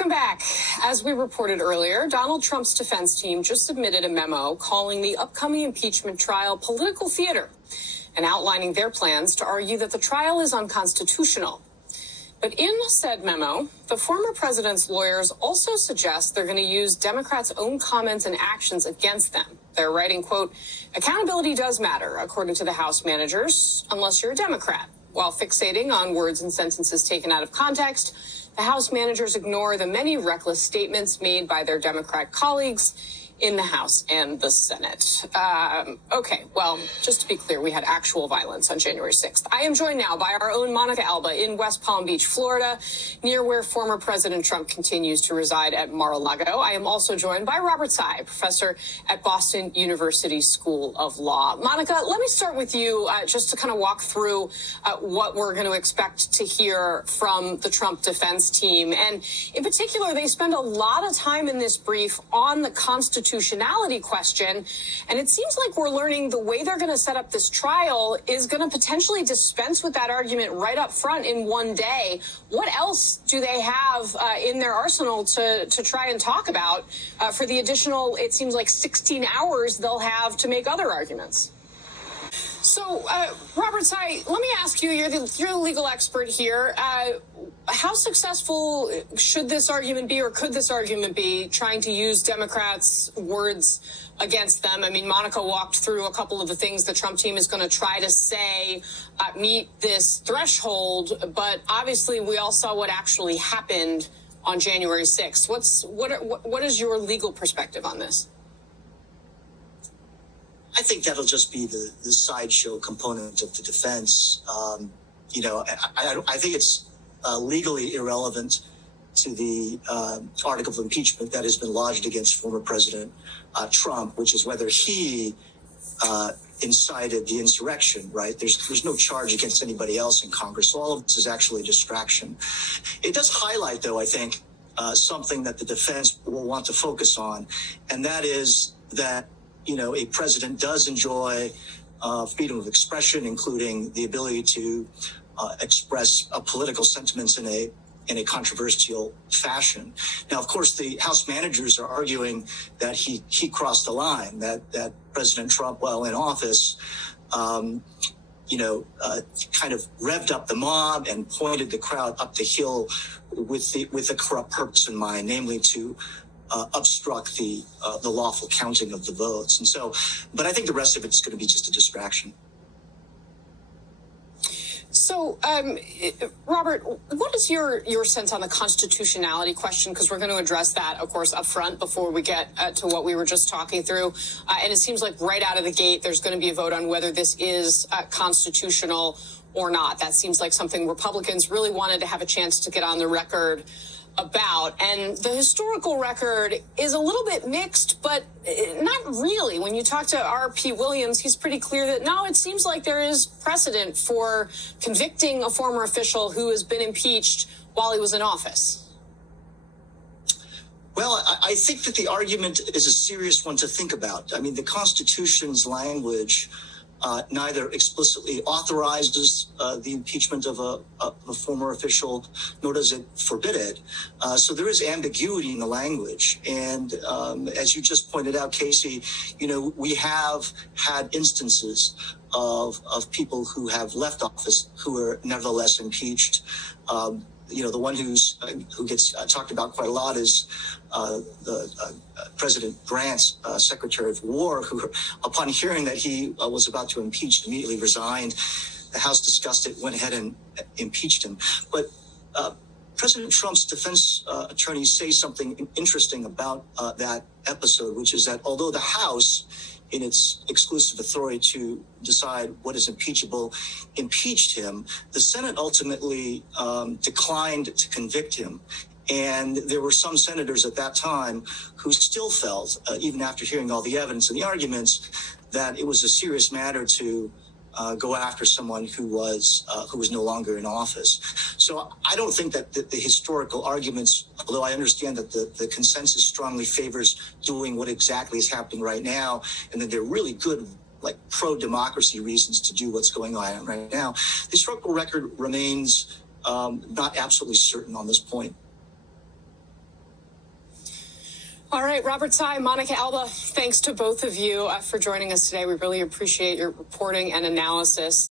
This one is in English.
Welcome back. As we reported earlier, Donald Trump's defense team just submitted a memo calling the upcoming impeachment trial political theater and outlining their plans to argue that the trial is unconstitutional. But in said memo, the former president's lawyers also suggest they're going to use Democrats' own comments and actions against them. They're writing, quote, accountability does matter, according to the House managers, unless you're a Democrat. While fixating on words and sentences taken out of context, the House managers ignore the many reckless statements made by their Democrat colleagues in the House and the Senate. Okay, well, just to be clear, we had actual violence on January 6th. I am joined now by our own Monica Alba in West Palm Beach, Florida, near where former President Trump continues to reside at Mar-a-Lago. I am also joined by Robert Tsai, professor at Boston University School of Law. Monica, let me start with you just to kind of walk through what we're going to expect to hear from the Trump defense team. And in particular, they spend a lot of time in this brief on the constitutionality question. And it seems like we're learning the way they're going to set up this trial is going to potentially dispense with that argument right up front in one day. What else do they have in their arsenal to try and talk about for the additional, it seems like 16 hours they'll have to make other arguments? So, Robert Tsai, let me ask you, you're the legal expert here. How successful should this argument be, or could this argument be, trying to use Democrats' words against them? I mean, Monica walked through a couple of the things the Trump team is going to try to say meet this threshold, but obviously we all saw what actually happened on January 6th. What is your legal perspective on this? I think that'll just be the sideshow component of the defense. I think it's legally irrelevant to the article of impeachment that has been lodged against former President Trump, which is whether he incited the insurrection, right? There's no charge against anybody else in Congress. So all of this is actually a distraction. It does highlight, though, I think, something that the defense will want to focus on, and that is that a president does enjoy freedom of expression, including the ability to express political sentiments in a controversial fashion. Now, of course, the House managers are arguing that he crossed the line, that President Trump, while in office, kind of revved up the mob and pointed the crowd up the hill with a corrupt purpose in mind, namely to obstruct the lawful counting of the votes. And so, but I think the rest of it's going to be just a distraction. So, Robert, what is your sense on the constitutionality question? Because we're going to address that, of course, up front before we get to what we were just talking through. And it seems like right out of the gate, there's going to be a vote on whether this is constitutional or not. That seems like something Republicans really wanted to have a chance to get on the record about. And the historical record is a little bit mixed, but not really. When you talk to R.P. Williams, he's pretty clear that, no, it seems like there is precedent for convicting a former official who has been impeached while he was in office. Well, I think that the argument is a serious one to think about. I mean, the Constitution's language neither explicitly authorizes the impeachment of a former official, nor does it forbid it. So there is ambiguity in the language. And as you just pointed out, Kasie, we have had instances of people who have left office who are nevertheless impeached. The one who gets talked about quite a lot is President Grant's Secretary of War, who, upon hearing that he was about to impeach, immediately resigned. The House discussed it, went ahead and impeached him. But President Trump's defense attorneys say something interesting about that episode, which is that although the House, in its exclusive authority to decide what is impeachable, impeached him, the Senate ultimately declined to convict him. And there were some senators at that time who still felt, even after hearing all the evidence and the arguments, that it was a serious matter to go after someone who was no longer in office. So I don't think that the historical arguments, although I understand that the consensus strongly favors doing what exactly is happening right now, and that they're really good, like pro-democracy reasons to do what's going on right now, the historical record remains not absolutely certain on this point. All right, Robert Tsai, Monica Alba, thanks to both of you for joining us today. We really appreciate your reporting and analysis.